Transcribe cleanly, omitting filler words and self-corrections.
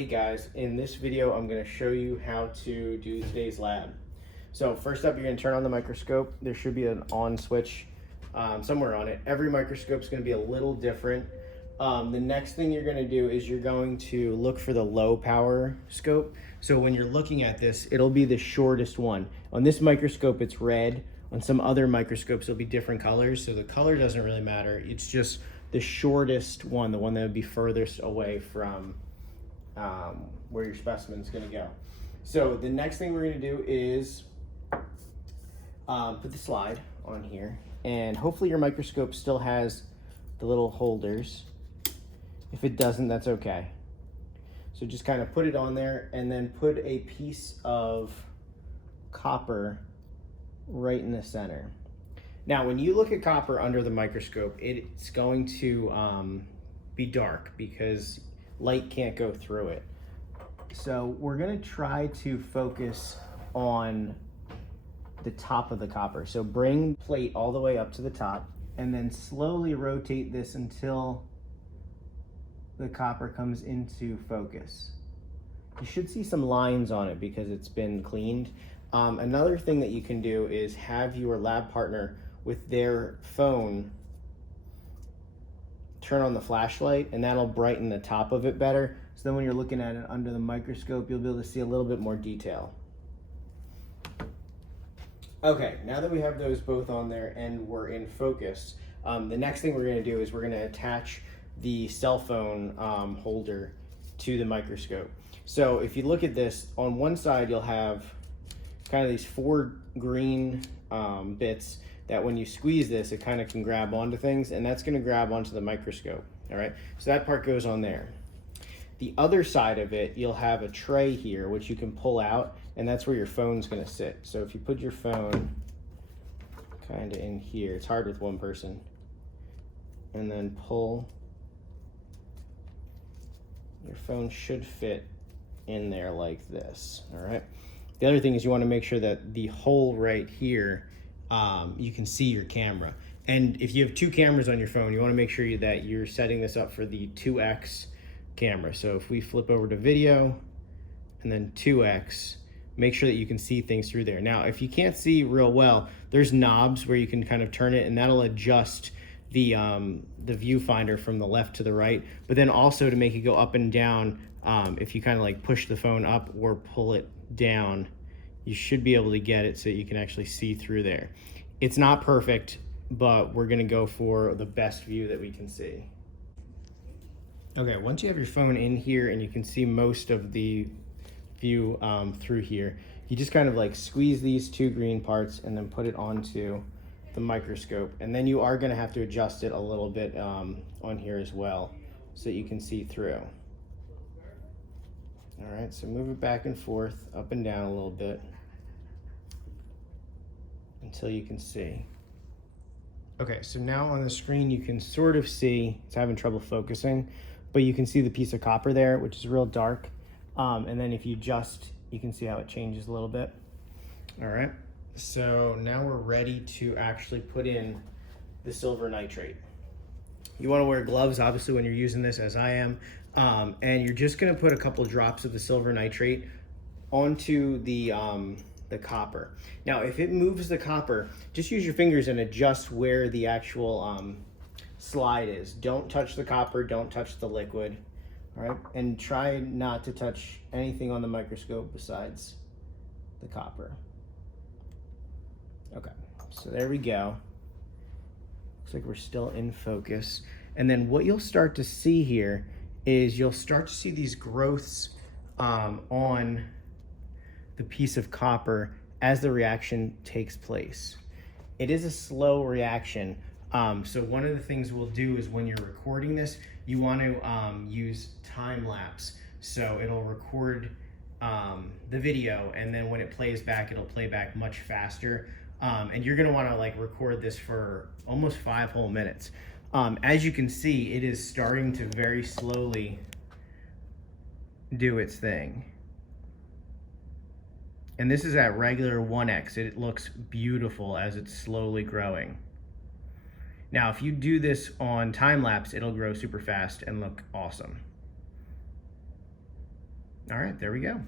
Hey guys, in this video I'm going to show you how to do today's lab. So first up, you're going to turn on the microscope. There should be an on switch somewhere on it. Every microscope is going to be a little different. The next thing you're going to do is you're going to look for the low power scope. So when you're looking at this, it'll be the shortest one. On this microscope it's red. On some other microscopes it'll be different colors, so the color doesn't really matter. It's just the shortest one, the one that would be furthest away from where your specimen is going to go. So the next thing we're going to do is put the slide on here, and hopefully your microscope still has the little holders. If it doesn't, that's okay. So just kind of put it on there and then put a piece of copper right in the center. Now when you look at copper under the microscope, it's going to be dark because light can't go through it. So we're going to try to focus on the top of the copper. So bring the plate all the way up to the top and then slowly rotate this until the copper comes into focus. You should see some lines on it because it's been cleaned. Another thing that you can do is have your lab partner with their phone turn on the flashlight, and that'll brighten the top of it better. So then when you're looking at it under the microscope, you'll be able to see a little bit more detail. Okay, now that we have those both on there and we're in focus, the next thing we're going to do is we're going to attach the cell phone holder to the microscope. So if you look at this, on one side you'll have kind of these four green bits that when you squeeze this, it kind of can grab onto things, and that's going to grab onto the microscope. All right, so that part goes on there. The other side of it, you'll have a tray here which you can pull out, and that's where your phone's going to sit. So if you put your phone kind of in here, it's hard with one person, and then pull, your phone should fit in there like this. All right, the other thing is you want to make sure that the hole right here, you can see your camera. And if you have two cameras on your phone, you want to make sure that you're setting this up for the 2x camera. So if we flip over to video and then 2x, make sure that you can see things through there. Now, if you can't see real well, there's knobs where you can kind of turn it, and that'll adjust the viewfinder from the left to the right. But then also to make it go up and down, if you kind of like push the phone up or pull it down, you should be able to get it so you can actually see through there. It's not perfect, but we're gonna go for the best view that we can see. Okay, once you have your phone in here and you can see most of the view through here, you just kind of like squeeze these two green parts and then put it onto the microscope. And then you are gonna have to adjust it a little bit on here as well so you can see through. All right, so move it back and forth, up and down a little bit until you can see. Okay, so now on the screen you can sort of see, it's having trouble focusing, but you can see the piece of copper there, which is real dark. And then if you adjust, you can see how it changes a little bit. All right, so now we're ready to actually put in the silver nitrate. You want to wear gloves, obviously, when you're using this, as I am. And you're just going to put a couple drops of the silver nitrate onto the copper. Now, if it moves the copper, just use your fingers and adjust where the actual slide is. Don't touch the copper, don't touch the liquid. All right, and try not to touch anything on the microscope besides the copper. Okay, so there we go. Looks like we're still in focus. And then what you'll start to see here is you'll start to see these growths on the piece of copper as the reaction takes place. It is a slow reaction. So one of the things we'll do is when you're recording this, you want to use time lapse. So it'll record the video, and then when it plays back, it'll play back much faster. And you're gonna wanna like record this for almost 5 whole minutes. As you can see, it is starting to very slowly do its thing. And this is at regular 1x. It looks beautiful as it's slowly growing. Now, if you do this on time lapse, it'll grow super fast and look awesome. All right, there we go.